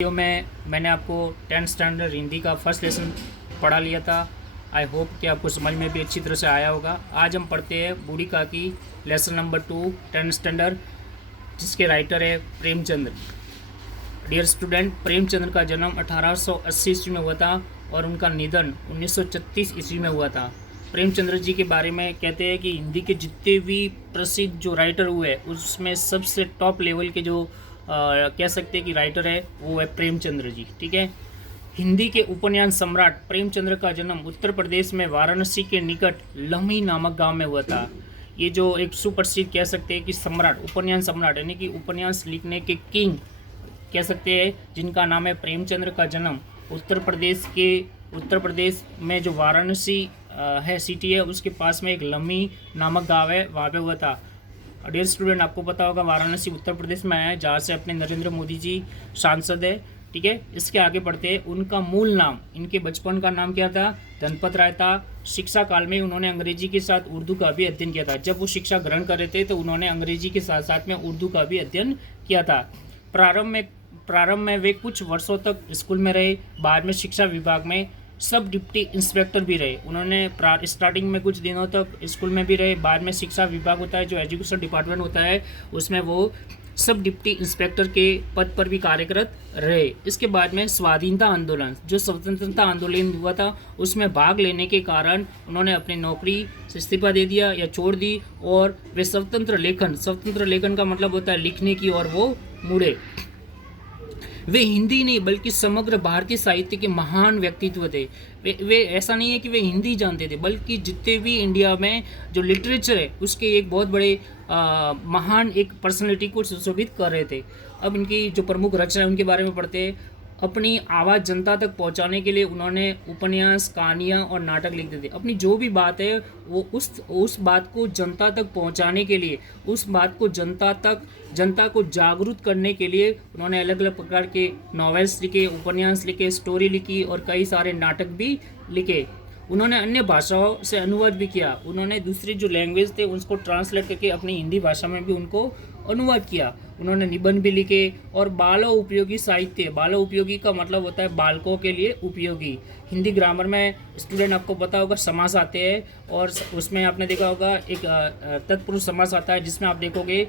Video में मैंने आपको 10th स्टैंडर्ड हिंदी का फर्स्ट लेसन पढ़ा लिया था। आई होप कि आपको समझ में भी अच्छी तरह से आया होगा। आज हम पढ़ते हैं बूढ़ी काकी लेसन नंबर 2 10th स्टैंडर्ड, जिसके राइटर है प्रेमचंद्र। डियर स्टूडेंट, प्रेमचंद्र का जन्म 1880 ईस्वी में हुआ था और उनका निधन 1936 ईस्वी में हुआ था। प्रेमचंद्र जी के बारे में कहते हैं कि हिंदी के जितने भी प्रसिद्ध जो राइटर हुए उसमें सबसे टॉप लेवल के जो कह सकते हैं कि राइटर है वो है प्रेमचंद्र जी। ठीक है। हिंदी के उपन्यास सम्राट प्रेमचंद्र का जन्म उत्तर प्रदेश में वाराणसी के निकट लम्ही नामक गांव में हुआ था। ये जो एक सुप्रसिद्ध कह सकते हैं कि सम्राट, उपन्यास सम्राट यानी कि उपन्यास लिखने के किंग कह सकते हैं, जिनका नाम है प्रेमचंद्र का जन्म उत्तर प्रदेश में जो वाराणसी है सिटी है उसके पास में एक लम्ही नामक गांव है, वहाँ पे हुआ था। डियर स्टूडेंट, आपको पता होगा वाराणसी उत्तर प्रदेश में है, जहाँ से अपने नरेंद्र मोदी जी सांसद है। ठीक है। इसके आगे बढ़ते हैं। उनका मूल नाम, इनके बचपन का नाम क्या था? धनपत राय था। शिक्षा काल में उन्होंने अंग्रेजी के साथ उर्दू का भी अध्ययन किया था। जब वो शिक्षा ग्रहण कर रहे थे तो उन्होंने अंग्रेजी के साथ साथ में उर्दू का भी अध्ययन किया था। प्रारंभ में वे कुछ वर्षों तक स्कूल में रहे। बाद में शिक्षा विभाग में सब डिप्टी इंस्पेक्टर भी रहे। उन्होंने स्टार्टिंग में कुछ दिनों तक स्कूल में भी रहे। बाद में शिक्षा विभाग होता है, जो एजुकेशन डिपार्टमेंट होता है, उसमें वो सब डिप्टी इंस्पेक्टर के पद पर भी कार्यरत रहे। इसके बाद में स्वाधीनता आंदोलन, जो स्वतंत्रता आंदोलन हुआ था, उसमें भाग लेने के कारण उन्होंने अपनी नौकरी से इस्तीफा दे दिया या छोड़ दी और वे स्वतंत्र लेखन का मतलब होता है लिखने की, और वो मुड़े। वे हिंदी नहीं बल्कि समग्र भारतीय साहित्य के महान व्यक्तित्व थे। वे ऐसा नहीं है कि वे हिंदी जानते थे, बल्कि जितने भी इंडिया में जो लिटरेचर है उसके एक बहुत बड़े महान एक पर्सनैलिटी को सुशोभित कर रहे थे। अब इनकी जो प्रमुख रचना है उनके बारे में पढ़ते हैं। अपनी आवाज़ जनता तक पहुंचाने के लिए उन्होंने उपन्यास, कहानियाँ और नाटक लिखते थे। अपनी जो भी बात है वो उस बात को जनता तक पहुंचाने के लिए, उस बात को जनता को जागरूक करने के लिए उन्होंने अलग अलग प्रकार के नॉवेल्स लिखे, उपन्यास लिखे, स्टोरी लिखी और कई सारे नाटक भी लिखे। उन्होंने अन्य भाषाओं से अनुवाद भी किया। उन्होंने दूसरी जो लैंग्वेज थे उसको ट्रांसलेट करके अपनी हिंदी भाषा में भी उनको अनुवाद किया। उन्होंने निबंध भी लिखे और बालो उपयोगी साहित्य, बालो उपयोगी का मतलब होता है बालकों के लिए उपयोगी। हिंदी ग्रामर में स्टूडेंट आपको पता होगा समास आते हैं, और उसमें आपने देखा होगा एक तत्पुरुष समास आता है, जिसमें आप देखोगे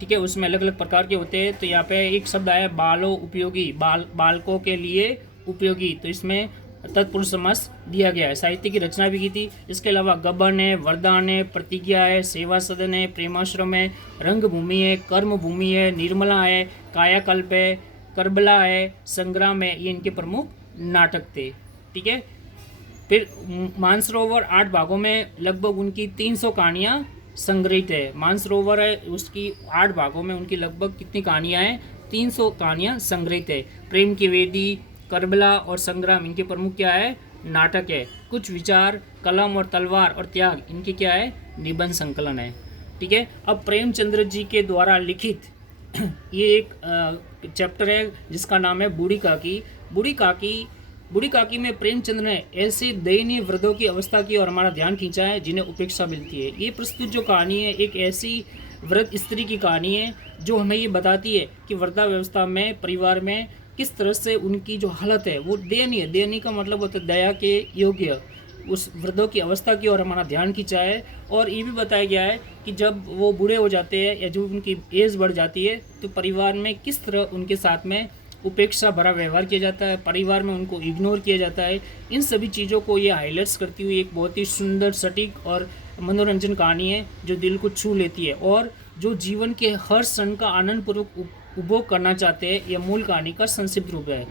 ठीक है, उसमें अलग अलग प्रकार के होते हैं। तो यहाँ पे एक शब्द आया बालो उपयोगी, बालकों के लिए उपयोगी, तो इसमें तत्पुरुष समास दिया गया है। साहित्य की रचना भी की थी। इसके अलावा गबन है, वरदान है, प्रतिज्ञा है, सेवा सदन है, प्रेमाश्रम है, रंगभूमि है, कर्मभूमि है, निर्मला है, कायाकल्प है, करबला है, संग्राम है, ये इनके प्रमुख नाटक थे। ठीक है। फिर मानसरोवर 8 भागों में लगभग उनकी 300 कहानियाँ संग्रहित है। मानसरोवर है उसकी 8 भागों में उनकी लगभग कितनी कहानियाँ हैं? 300 कहानियाँ संग्रहित है। प्रेम की वेदी, करबला और संग्राम इनके प्रमुख क्या है? नाटक है। कुछ विचार, कलम और तलवार और त्याग इनके क्या है? निबंध संकलन है। ठीक है। अब प्रेमचंद्र जी के द्वारा लिखित ये एक चैप्टर है जिसका नाम है बूढ़ी काकी। बूढ़ी काकी में प्रेमचंद्र ने ऐसे दयनीय वृद्धों की अवस्था की और हमारा ध्यान खींचा है जिन्हें उपेक्षा मिलती है। ये प्रस्तुत जो कहानी है एक ऐसी वृद्ध स्त्री की कहानी है जो हमें ये बताती है कि वृद्धावस्था में परिवार में किस तरह से उनकी जो हालत है वो दयनीय का मतलब होता है दया के योग्य, उस वृद्धों की अवस्था की और हमारा ध्यान खींचा है। और ये भी बताया गया है कि जब वो बूढ़े हो जाते हैं या जब उनकी एज बढ़ जाती है तो परिवार में किस तरह उनके साथ में उपेक्षा भरा व्यवहार किया जाता है, परिवार में उनको इग्नोर किया जाता है। इन सभी चीज़ों को ये हाईलाइट्स करती हुई एक बहुत ही सुंदर, सटीक और मनोरंजन कहानी है जो दिल को छू लेती है और जो जीवन के हर क्षण का आनंदपूर्वक उपभोग करना चाहते हैं। यह मूल कहानी का संक्षिप्त रूप है।